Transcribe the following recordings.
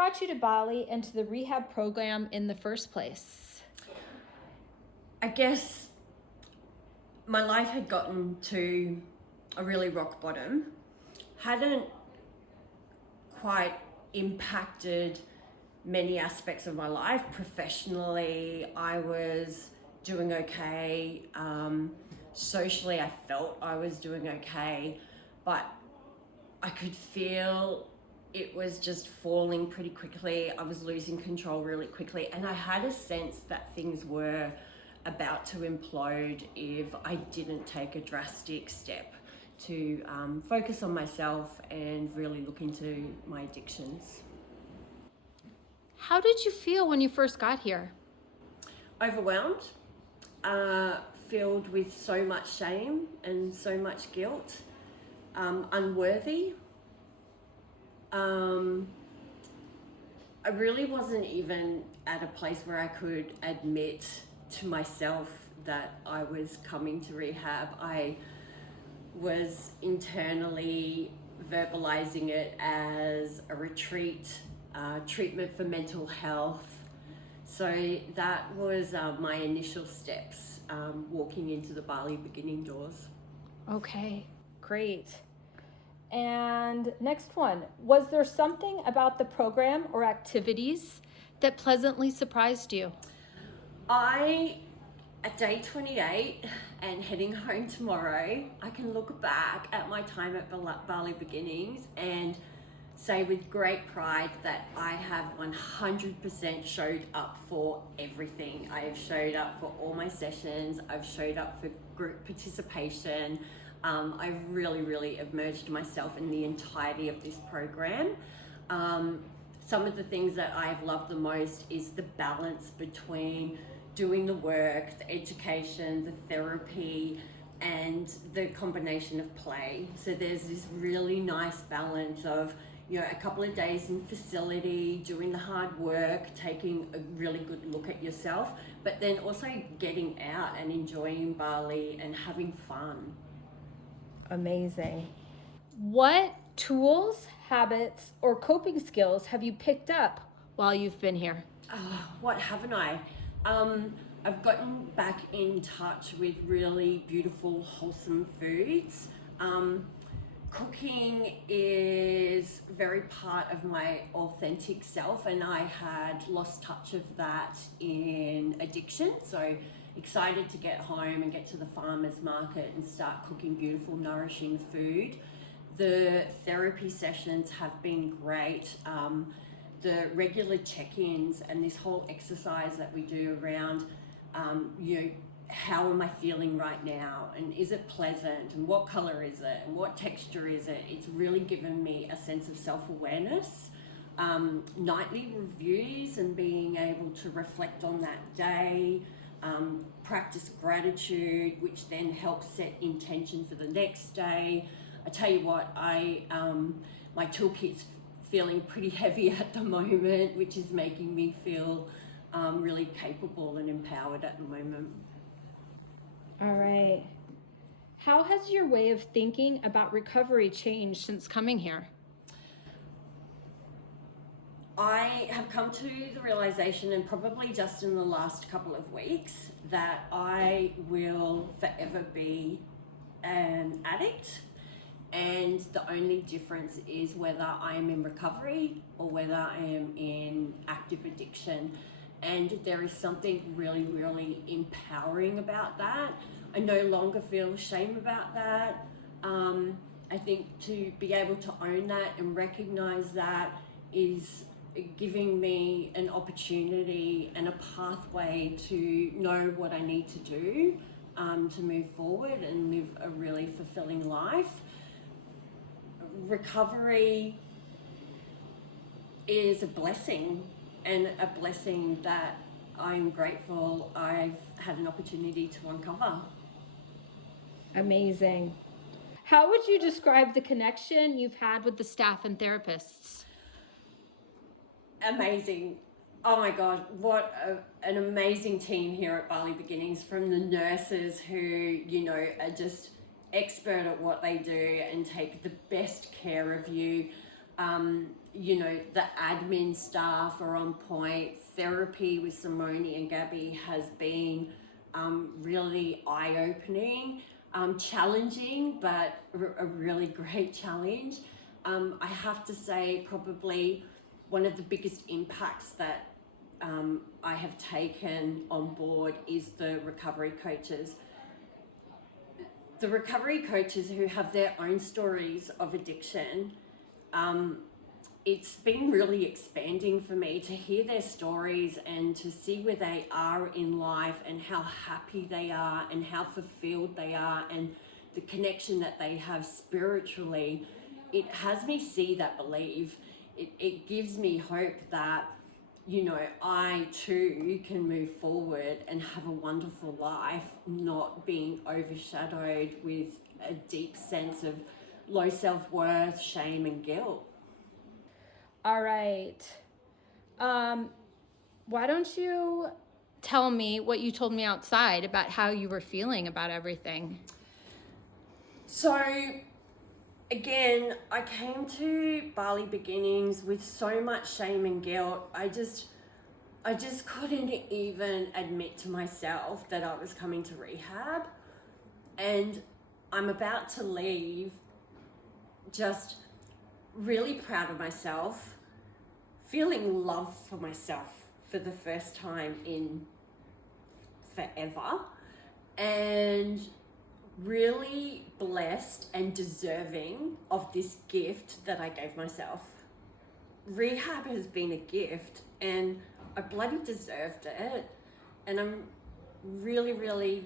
brought you to Bali and to the rehab program in the first place? I guess my life had gotten to a really rock bottom, hadn't quite impacted many aspects of my life. Professionally, I was doing okay. Socially, I felt I was doing okay, but I could feel it was just falling pretty quickly. I was losing control really quickly, and I had a sense that things were about to implode if I didn't take a drastic step to focus on myself and really look into my addictions. How did you feel when you first got here? Overwhelmed, filled with so much shame and so much guilt, unworthy. I really wasn't even at a place where I could admit to myself that I was coming to rehab. I was internally verbalizing it as a retreat, treatment for mental health. So that was my initial steps, walking into the Bali beginning doors. Okay, great. And next one, was there something about the program or activities that pleasantly surprised you? At day 28 and heading home tomorrow, I can look back at my time at Bali Beginnings and say with great pride that I have 100% showed up for everything. I have showed up for all my sessions. I've showed up for group participation. I've really immersed myself in the entirety of this program. Some of the things that I've loved the most is the balance between doing the work, the education, the therapy, and the combination of play. So there's this really nice balance of, a couple of days in facility, doing the hard work, taking a really good look at yourself, but then also getting out and enjoying Bali and having fun. Amazing. What tools, habits, or coping skills have you picked up while you've been here? What haven't I? I've gotten back in touch with really beautiful, wholesome foods. Cooking is very part of my authentic self, and I had lost touch of that in addiction. So excited to get home and get to the farmer's market and start cooking beautiful, nourishing food. The therapy sessions have been great. The regular check-ins and this whole exercise that we do around, how am I feeling right now, and is it pleasant, and what color is it, and what texture is it? It's really given me a sense of self-awareness. Nightly reviews and being able to reflect on that day, practice gratitude, which then helps set intention for the next day. I tell you what, my toolkit's feeling pretty heavy at the moment, which is making me feel really capable and empowered at the moment. All right. How has your way of thinking about recovery changed since coming here? I have come to the realization, and probably just in the last couple of weeks, that I will forever be an addict, and the only difference is whether I am in recovery or whether I am in active addiction. And there is something really empowering about that. I no longer feel shame about that. I think to be able to own that and recognize that is giving me an opportunity and a pathway to know what I need to do to move forward and live a really fulfilling life. Recovery is a blessing, and a blessing that I'm grateful I've had an opportunity to uncover. Amazing. How would you describe the connection you've had with the staff and therapists? Amazing. Oh my God, what an amazing team here at Bali Beginnings, from the nurses who, are just expert at what they do and take the best care of you. The admin staff are on point. Therapy with Simone and Gabby has been really eye-opening, challenging, but a really great challenge. I have to say, probably one of the biggest impacts that I have taken on board is the recovery coaches. The recovery coaches who have their own stories of addiction, it's been really expanding for me to hear their stories and to see where they are in life and how happy they are and how fulfilled they are and the connection that they have spiritually. It has me see that believe. It gives me hope that, I too can move forward and have a wonderful life, not being overshadowed with a deep sense of low self-worth, shame and guilt. All right. Why don't you tell me what you told me outside about how you were feeling about everything? So, again, I came to Bali Beginnings with so much shame and guilt. I just couldn't even admit to myself that I was coming to rehab. And I'm about to leave just really proud of myself, feeling love for myself for the first time in forever, and really blessed and deserving of this gift that I gave myself. Rehab has been a gift and I bloody deserved it, and I'm really, really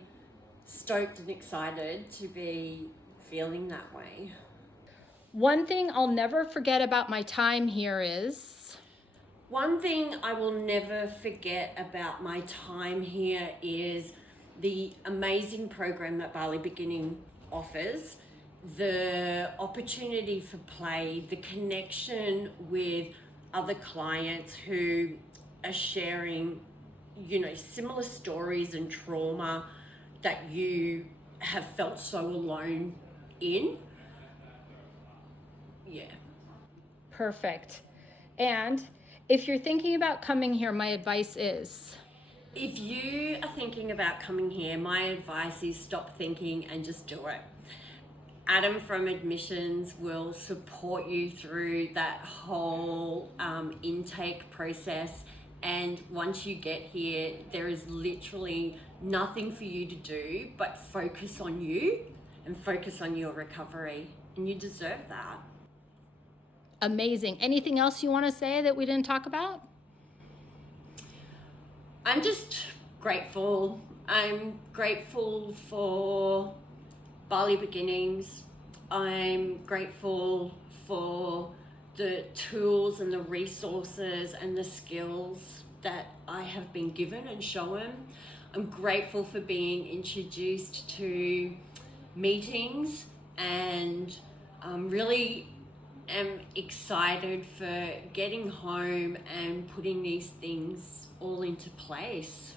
stoked and excited to be feeling that way. One thing I'll never forget about my time here is... One thing I will never forget about my time here is the amazing program that Bali Beginning offers, the opportunity for play, the connection with other clients who are sharing, similar stories and trauma that you have felt so alone in. Yeah. Perfect. And if you're thinking about coming here, my advice is... If you are thinking about coming here, my advice is stop thinking and just do it. Adam from admissions will support you through that whole intake process. And once you get here, there is literally nothing for you to do but focus on you and focus on your recovery. And you deserve that. Amazing. Anything else you want to say that we didn't talk about? I'm just grateful. I'm grateful for Bali Beginnings. I'm grateful for the tools and the resources and the skills that I have been given and shown. I'm grateful for being introduced to meetings, and really am excited for getting home and putting these things all into place.